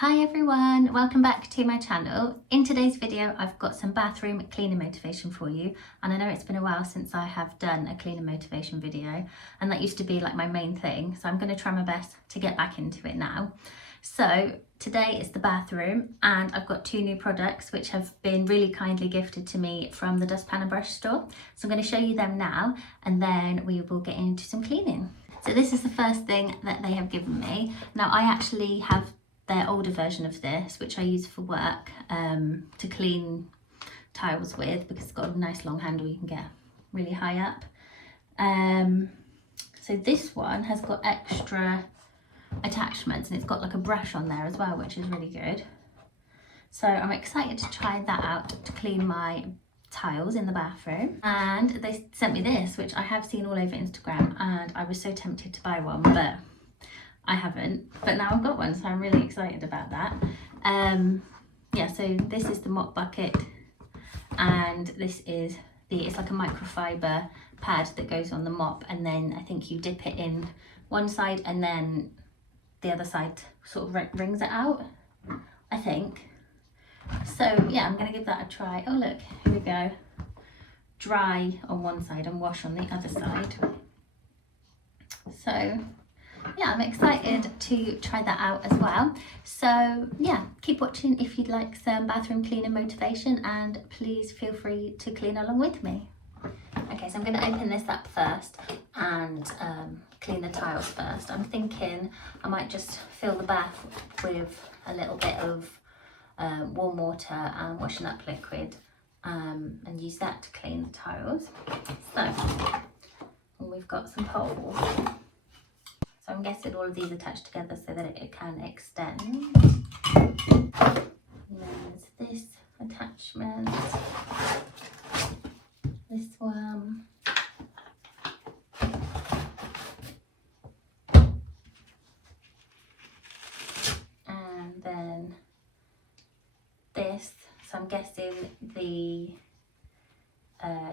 Hi everyone, welcome back to my channel. In today's video I've got some bathroom cleaning motivation for you, and I know it's been a while since I have done a cleaning motivation video, and that used to be like my main thing, so I'm going to try my best to get back into it now. So today is the bathroom, and I've got two new products which have been really kindly gifted to me from the dustpan and brush store. So I'm going to show you them now, and then we will get into some cleaning. So this is the first thing that they have given me. Now I actually have their older version of this, which I use for work to clean tiles with, because it's got a nice long handle you can get really high up. So this one has got extra attachments, and it's got like a brush on there as well, which is really good. So I'm excited to try that out to clean my tiles in the bathroom. And they sent me this, which I have seen all over Instagram, and I was so tempted to buy one, but I haven't, but now I've got one, so I'm really excited about that. Yeah, so this is the mop bucket, and this is it's like a microfiber pad that goes on the mop, and then I think you dip it in one side and then the other side sort of wrings it out, I think. So yeah, I'm gonna give that a try. Oh look, here we go. Dry on one side and wash on the other side. So yeah, I'm excited to try that out as well. So yeah, keep watching if you'd like some bathroom cleaning motivation, and please feel free to clean along with me. Okay, so I'm going to open this up first and clean the tiles first. I'm thinking I might just fill the bath with a little bit of warm water and washing up liquid and use that to clean the tiles. So we've got some holes. So I'm guessing all of these attach together so that it can extend. And there's this attachment, this one, and then this. So I'm guessing the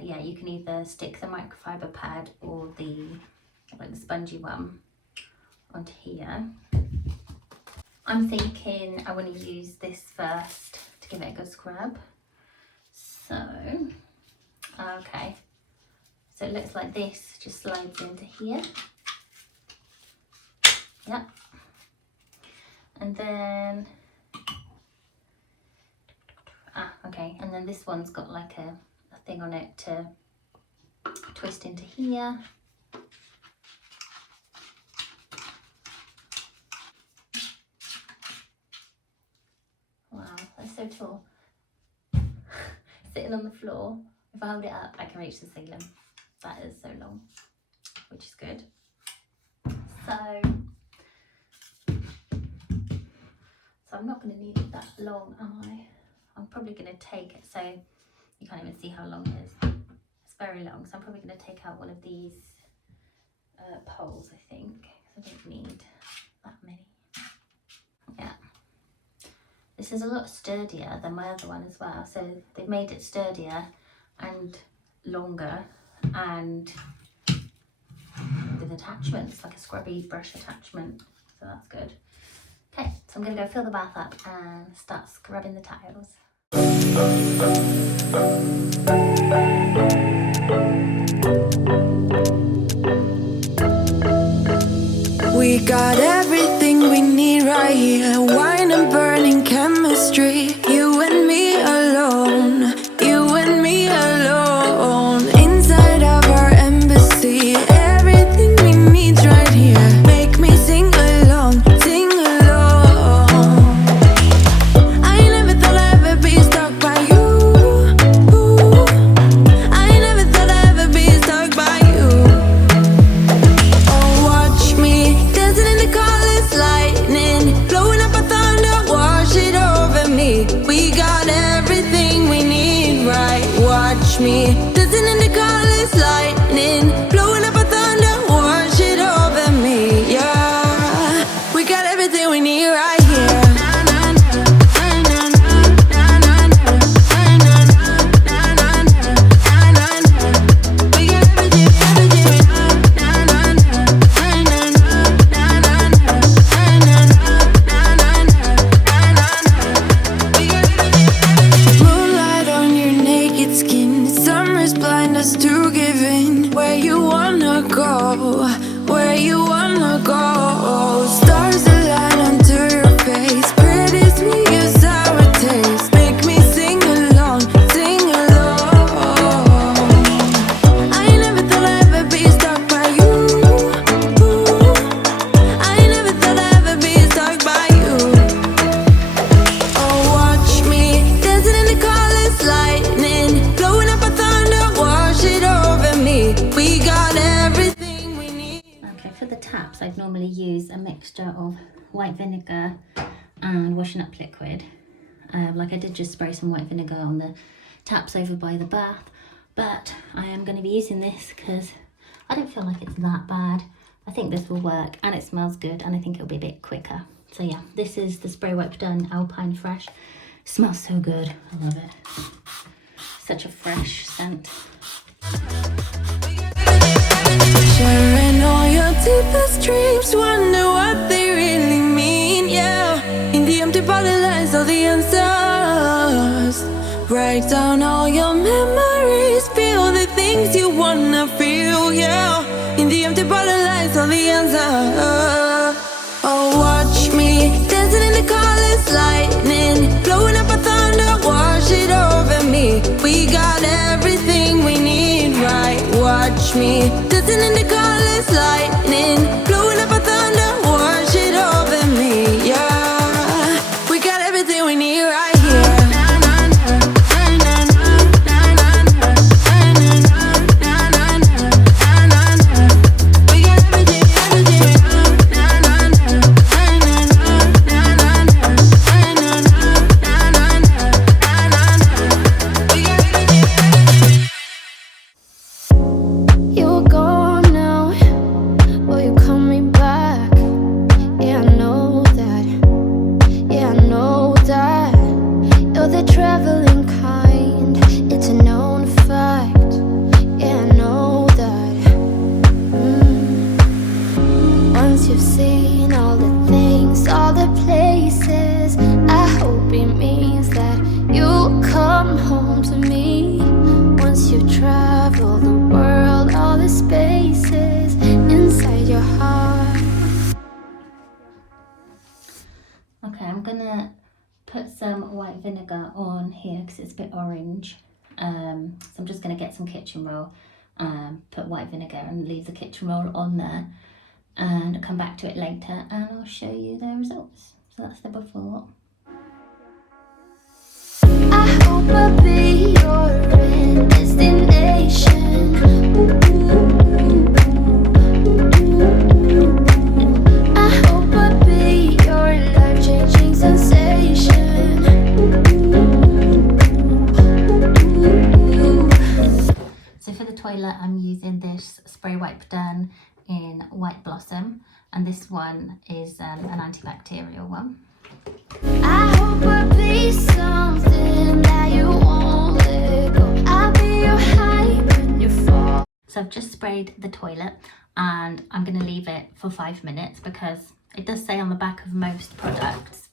yeah, you can either stick the microfiber pad or the spongy one onto here. I'm thinking I want to use this first to give it a good scrub. So okay, so it looks like this just slides into here. Yep. And then okay, and then this one's got like a thing on it to twist into here. So tall. Sitting on the floor, if I hold it up I can reach the ceiling. That is so long, which is good. So I'm not going to need it that long, am I? I'm probably going to take it, so you can't even see how long it is. It's very long, so I'm probably going to take out one of these poles, I think. I don't need that many. Yeah. This is a lot sturdier than my other one as well, so they've made it sturdier and longer, and with attachments, like a scrubby brush attachment, so that's good. Okay, so I'm going to go fill the bath up and start scrubbing the tiles. We got everything we need right here. Wine and burning chemistry. You and me alone. You and me alone. Inside of our embassy. Everything we need right here. Make me sing along. Sing along. I never thought I'd ever be stuck by you. I never thought I'd ever be stuck by you. Oh, watch me dancing in the colors, lightning blowing up our thoughts. normally use a mixture of white vinegar and washing up liquid. Like I did just spray some white vinegar on the taps over by the bath, but I am going to be using this because I don't feel like it's that bad. I think this will work and it smells good, and I think it'll be a bit quicker. So yeah, this is the Spray Wipe Done Alpine Fresh. It smells so good, I love it. Such a fresh scent. Sharing all your deepest dreams, wonder what they really mean, yeah. In the empty bottle lies all the answers. Write down all your memories, feel the things you wanna feel, yeah. In the empty bottle lies all the answers. Oh, watch me dancing in the colors, lightning blowing up a thunder, wash it over me. We got everything we need, right? Watch me dancing in the colors, lightning blowing up a thunder, wash it over me, yeah. We got everything we need right here. Okay, I'm gonna put some white vinegar on here because it's a bit orange. So I'm just gonna get some kitchen roll, put white vinegar and leave the kitchen roll on there, and come back to it later and I'll show you the results. So that's the before. I hope I'll be your destination. I hope I'll be your life-changing sensation. So for the toilet, I'm using this Spray Wipe Done in White Blossom, and this one is an antibacterial one. I hope I'll be something that you won't let go. I'll be your high when you fall. So I've just sprayed the toilet and I'm going to leave it for 5 minutes because it does say on the back of most products,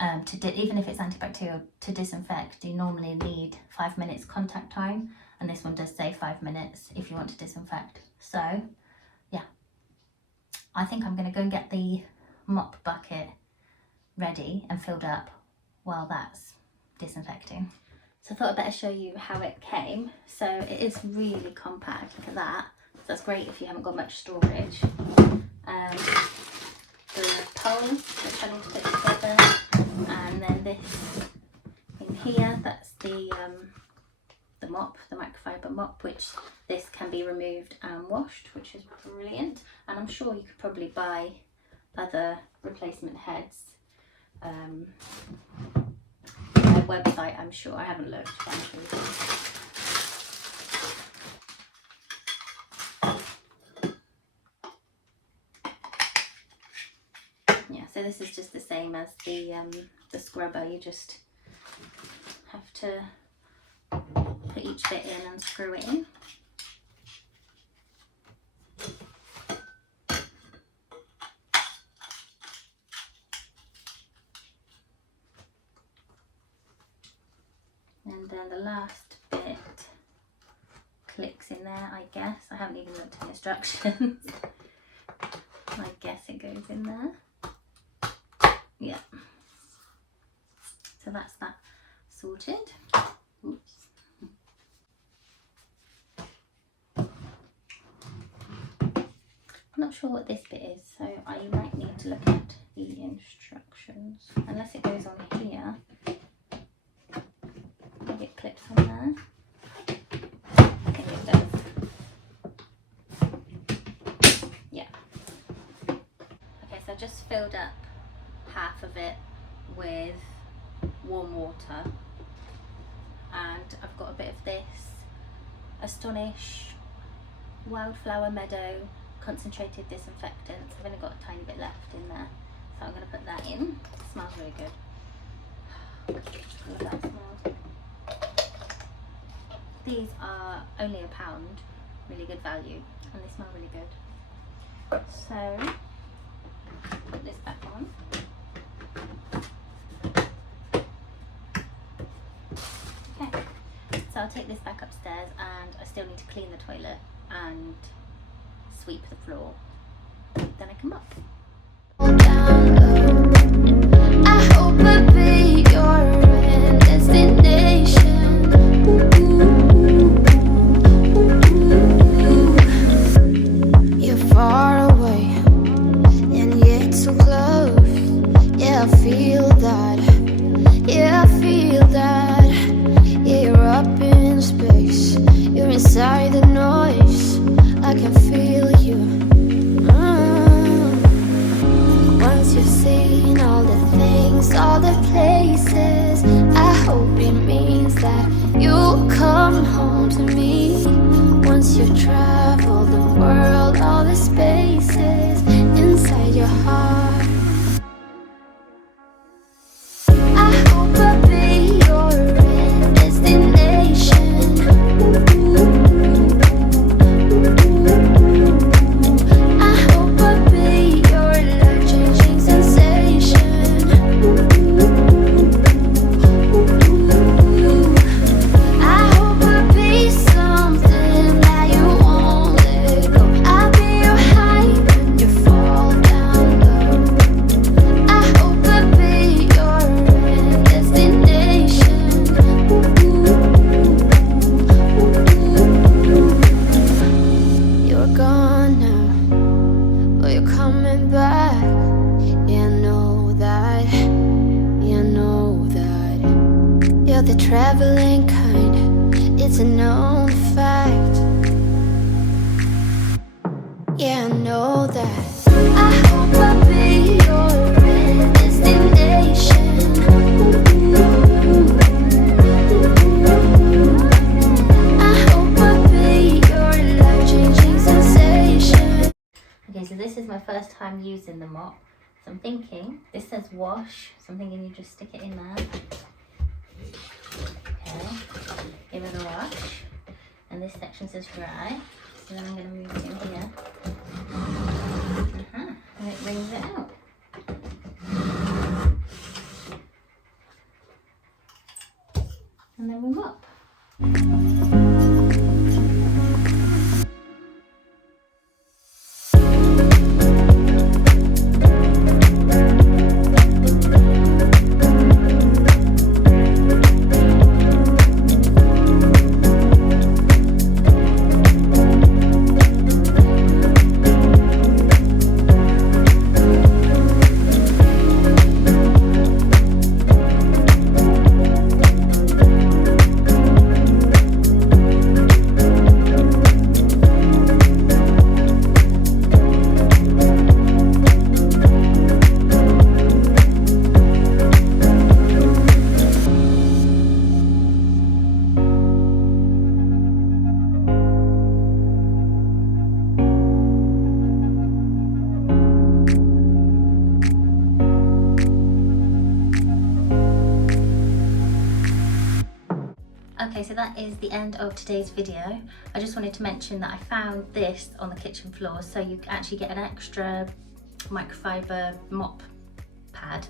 even if it's antibacterial, to disinfect, you normally need 5 minutes contact time, and this one does say 5 minutes if you want to disinfect. So yeah, I think I'm going to go and get the mop bucket ready and filled up while that's disinfecting. So I thought I'd better show you how it came. So it is really compact, look at that. So that's great if you haven't got much storage. The poles, which I need to put together, and then this in here, that's the mop, the microfiber mop, which this can be removed and washed, which is brilliant. And I'm sure you could probably buy other replacement heads. My website, I'm sure, I haven't looked, but I'm sure you can. Yeah, so this is just the same as the scrubber. You just have to put each bit in and screw it in. And then the last bit clicks in there, I guess. I haven't even looked at the instructions. I guess it goes in there. Yeah. So that's that sorted. Oops. I'm not sure what this bit is, so I might need to look at the instructions. Unless it goes on here. Maybe it clips on there. I think it does. Yeah. filled up half of it with warm water, and I've got a bit of this Astonish Wildflower Meadow concentrated disinfectant. I've only got a tiny bit left in there, so I'm going to put that in. It smells really good. I love that smell. These are only £1, really good value, and they smell really good. So put this back on. Okay, so I'll take this back upstairs, and I still need to clean the toilet and sweep the floor. Then I come up. I hope I'll be your destination. You're far away and yet so close. Yeah, I feel that. Yeah, I feel that. Yeah, you're up in space. You're inside the noise. I can feel you. Once you've seen all the things, all the places, I hope it means that you'll come home to me. Once you've traveled the world, all the spaces inside your heart, I hope I'll be your destination. The traveling kind, it's a known fact. Yeah, I know that. I hope I'll be your destination. I hope I'll be your life-changing sensation. Okay, so this is my first time using the mop. So I'm thinking, this says wash, so I'm thinking you just stick it in there. Okay, give it a wash, and this section says dry, so then I'm going to move it in here, and it wrings it out. And then we mop. Okay, so that is the end of today's video. I just wanted to mention that I found this on the kitchen floor, so you actually get an extra microfiber mop pad,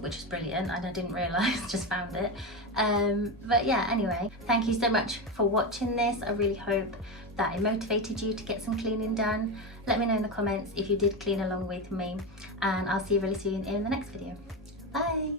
which is brilliant, and I didn't realise, just found it. But yeah, anyway, thank you so much for watching this. I really hope that it motivated you to get some cleaning done. Let me know in the comments if you did clean along with me, and I'll see you really soon in the next video. Bye!